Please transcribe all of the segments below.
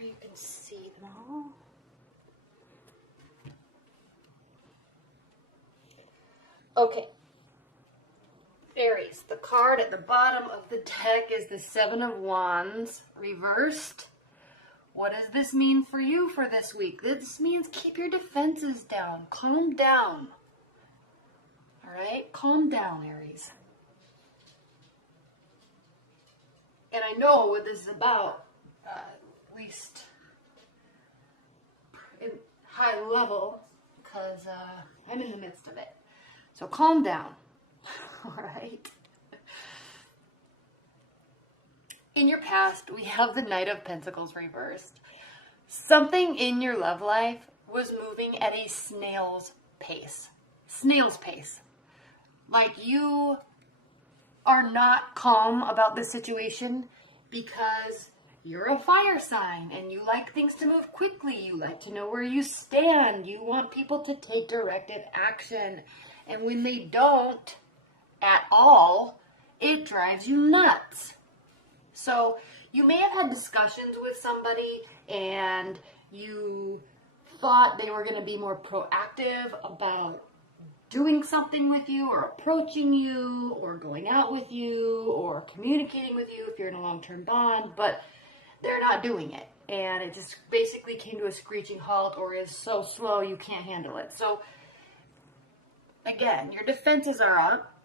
sure you can see them all. Okay. Aries, the card at the bottom of the deck is the Seven of Wands reversed. What does this mean for you for this week? This means keep your defenses down. Calm down. All right? Calm down, Aries. And I know what this is about, at least in high level, because I'm in the midst of it. So calm down. All right. In your past, we have the Knight of Pentacles reversed. Something in your love life was moving at a snail's pace. Snail's pace. Like you are not calm about the situation because you're a fire sign and you like things to move quickly. You like to know where you stand. You want people to take directive action. And when they don't at all, it drives you nuts. So you may have had discussions with somebody and you thought they were going to be more proactive about doing something with you or approaching you or going out with you or communicating with you if you're in a long-term bond, but they're not doing it. And it just basically came to a screeching halt or is so slow you can't handle it. So again, your defenses are up.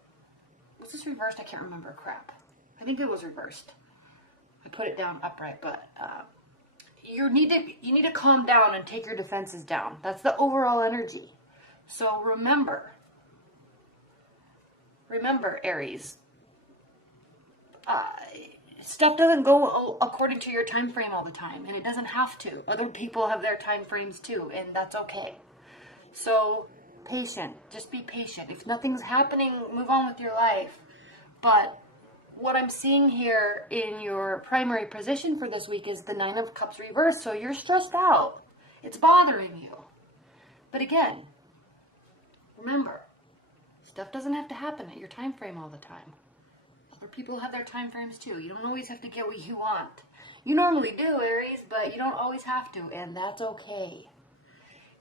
Was this reversed? I can't remember. Crap. I think it was reversed. I put it down upright, but you need to calm down and take your defenses down. That's the overall energy. So remember, Aries, stuff doesn't go according to your time frame all the time, and it doesn't have to. Other people have their time frames too, and that's okay. So patient. Just be patient. If nothing's happening, move on with your life. But what I'm seeing here in your primary position for this week is the Nine of Cups reversed. So you're stressed out. It's bothering you. But again, remember, stuff doesn't have to happen at your time frame all the time. Other people have their time frames too. You don't always have to get what you want. You normally do, Aries, but you don't always have to, and that's okay.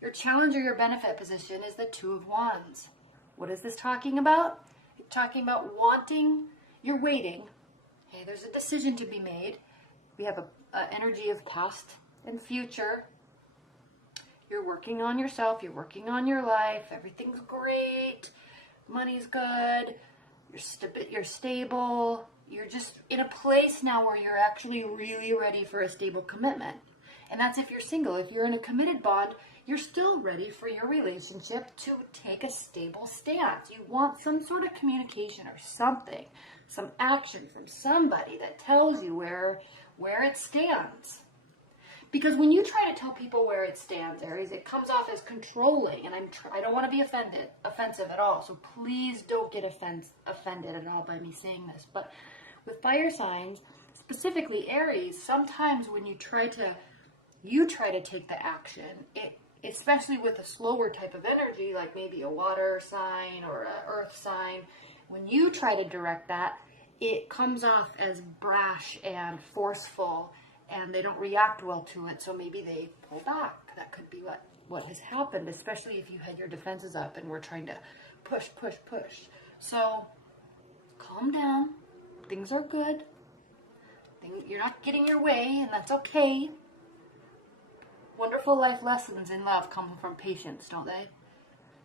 Your challenge or your benefit position is the Two of Wands. What is this talking about? It's talking about wanting, you're waiting. Okay, there's a decision to be made. We have a energy of past and future. You're working on yourself. You're working on your life. Everything's great. Money's good. You're stable. You're just in a place now where you're actually really ready for a stable commitment. And that's if you're single. If you're in a committed bond, you're still ready for your relationship to take a stable stance. You want some sort of communication or something, some action from somebody that tells you where it stands. Because when you try to tell people where it stands, Aries, it comes off as controlling, and I don't want to be offensive at all. So please don't get offended at all by me saying this. But with fire signs, specifically Aries, sometimes when you try to take the action, especially with a slower type of energy, like maybe a water sign or an earth sign, when you try to direct that, it comes off as brash and forceful, and they don't react well to it, so maybe they pull back. That could be what has happened, especially if you had your defenses up and were trying to push. So calm down. Things are good. You're not getting your way, and that's okay. Wonderful life lessons in love come from patience, don't they?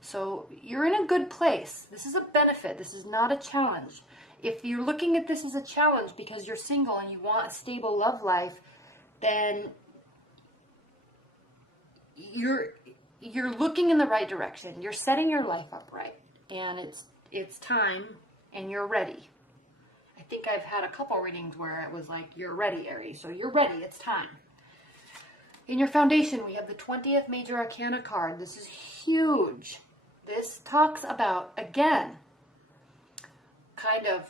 So you're in a good place. This is a benefit. This is not a challenge. If you're looking at this as a challenge because you're single and you want a stable love life, then you're looking in the right direction. You're setting your life up right. And it's time and you're ready. I think I've had a couple readings where it was like, you're ready, Aries. So you're ready. It's time. In your foundation, we have the 20th Major Arcana card. This is huge. This talks about, again, kind of,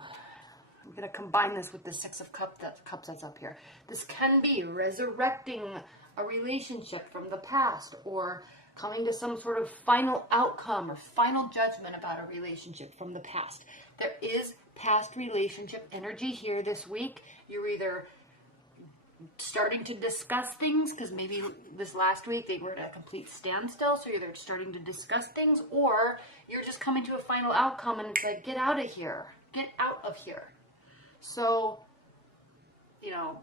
I'm going to combine this with the Six of Cups that's up here. This can be resurrecting a relationship from the past or coming to some sort of final outcome or final judgment about a relationship from the past. There is past relationship energy here this week. You're either starting to discuss things, because maybe this last week they were at a complete standstill, so you're starting to discuss things, or you're just coming to a final outcome and it's like, get out of here. Get out of here. So, you know,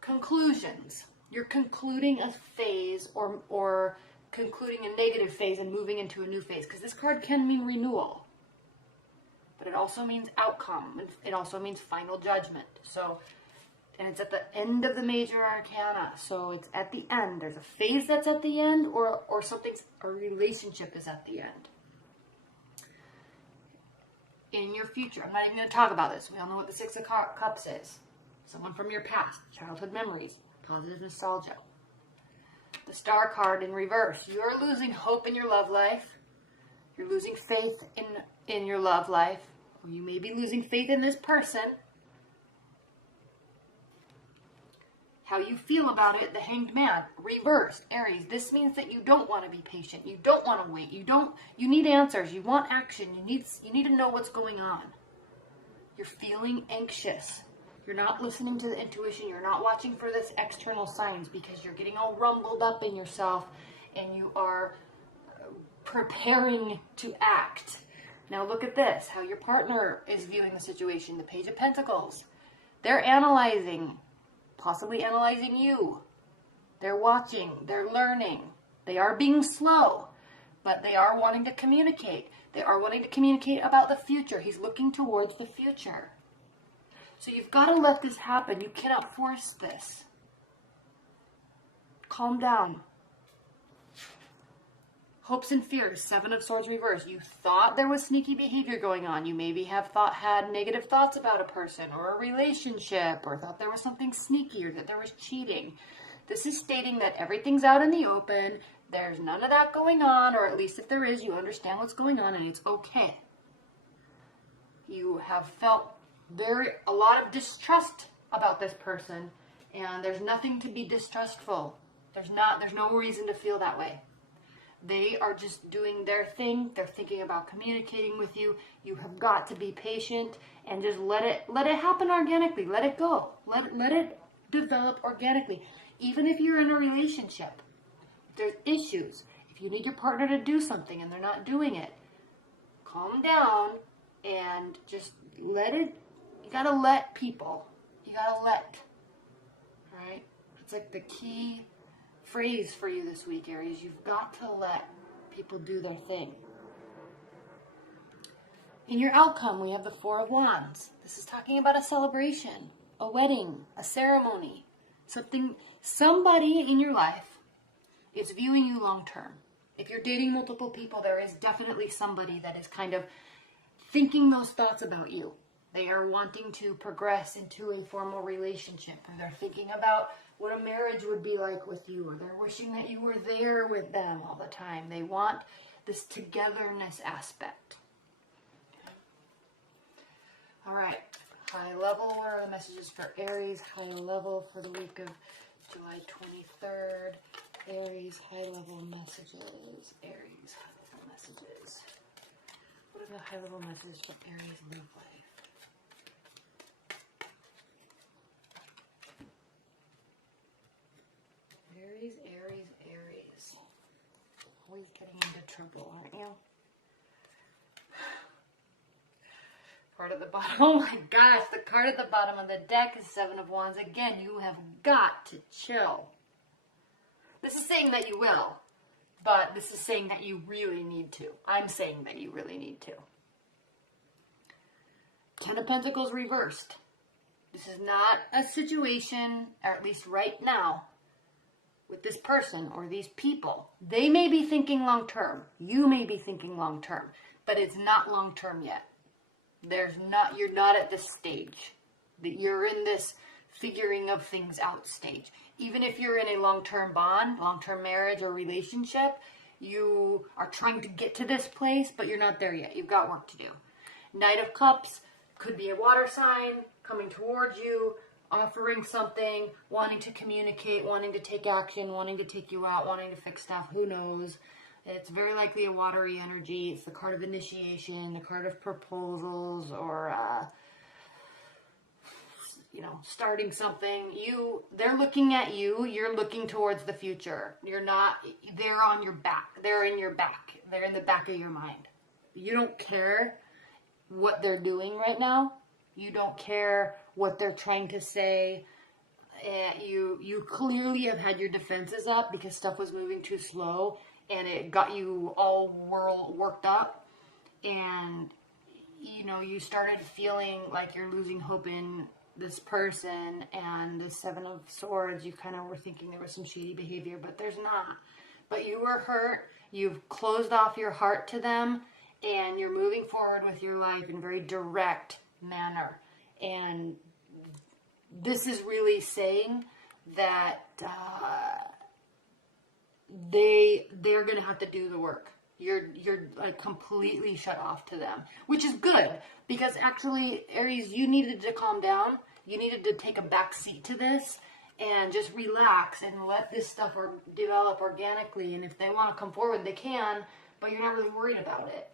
conclusions. You're concluding a phase or concluding a negative phase and moving into a new phase, because this card can mean renewal. But it also means outcome. It also means final judgment. So, and it's at the end of the major arcana. So it's at the end. There's a phase that's at the end, or a relationship is at the end. In your future. I'm not even going to talk about this. We all know what the Six of Cups is. Someone from your past, childhood memories, positive nostalgia. The Star card in reverse. You're losing hope in your love life. You're losing faith in your love life. Or you may be losing faith in this person. How you feel about it, the Hanged Man, reversed, Aries. This means that you don't want to be patient. You don't want to wait. You need answers. You want action. You need to know what's going on. You're feeling anxious. You're not listening to the intuition. You're not watching for this external signs, because you're getting all rumbled up in yourself and you are preparing to act. Now look at this, how your partner is viewing the situation. The Page of Pentacles. They're analyzing, possibly analyzing you. They're watching, they're learning. They are being slow, but they are wanting to communicate. They are wanting to communicate about the future. He's looking towards the future. So you've got to let this happen. You cannot force this. Calm down. Hopes and fears, Seven of Swords reversed. You thought there was sneaky behavior going on. You maybe have had negative thoughts about a person or a relationship, or thought there was something sneaky, or that there was cheating. This is stating that everything's out in the open. There's none of that going on, or at least if there is, you understand what's going on and it's okay. You have felt a lot of distrust about this person, and there's nothing to be distrustful. There's no reason to feel that way. They are just doing their thing. They're thinking about communicating with you. You have got to be patient and just let it happen organically. Let it go. Let it develop organically. Even if you're in a relationship, if there's issues, if you need your partner to do something and they're not doing it, calm down and just let it. You gotta let people. You gotta let. Right? It's like the key phrase for you this week, Aries. You've got to let people do their thing. In your outcome, we have the Four of Wands. This is talking about a celebration, a wedding, a ceremony, somebody in your life is viewing you long term. If you're dating multiple people, there is definitely somebody that is kind of thinking those thoughts about you. They are wanting to progress into a formal relationship, or they're thinking about what a marriage would be like with you, or they're wishing that you were there with them all the time. They want this togetherness aspect. All right, high level, what are the messages for Aries? High level for the week of July 23rd. Aries, high level messages. Aries, high level messages. What are the high level messages for Aries love life? Aries. Always getting into trouble, aren't you? Card at the bottom. Oh my gosh, the card at the bottom of the deck is Seven of Wands. Again, you have got to chill. This is saying that you will, but this is saying that you really need to. I'm saying that you really need to. Ten of Pentacles reversed. This is not a situation, or at least right now, with this person or these people. They may be thinking long term. You may be thinking long term, but it's not long term yet. You're not at this stage. You're in this figuring of things out stage. Even if you're in a long-term bond, long-term marriage or relationship, you are trying to get to this place, but you're not there yet. You've got work to do. Knight of Cups could be a water sign coming towards you, offering something, wanting to communicate, wanting to take action, wanting to take you out, wanting to fix stuff. Who knows? It's very likely a watery energy. It's the card of initiation, the card of proposals, or you know, starting something. They're looking at you. You're looking towards the future. You're not. They're on your back. They're in your back. They're in the back of your mind. You don't care what they're doing right now. You don't care what they're trying to say. You clearly have had your defenses up because stuff was moving too slow, and it got you all worked up, and you know, you started feeling like you're losing hope in this person. And the Seven of Swords, you kind of were thinking there was some shady behavior, but there's not. But you were hurt. You've closed off your heart to them, and you're moving forward with your life in a very direct manner. And this is really saying that they're going to have to do the work. You're like completely shut off to them, which is good, because actually, Aries, you needed to calm down. You needed to take a back seat to this and just relax and let this stuff develop organically. And if they want to come forward, they can, but you're not really worried about it.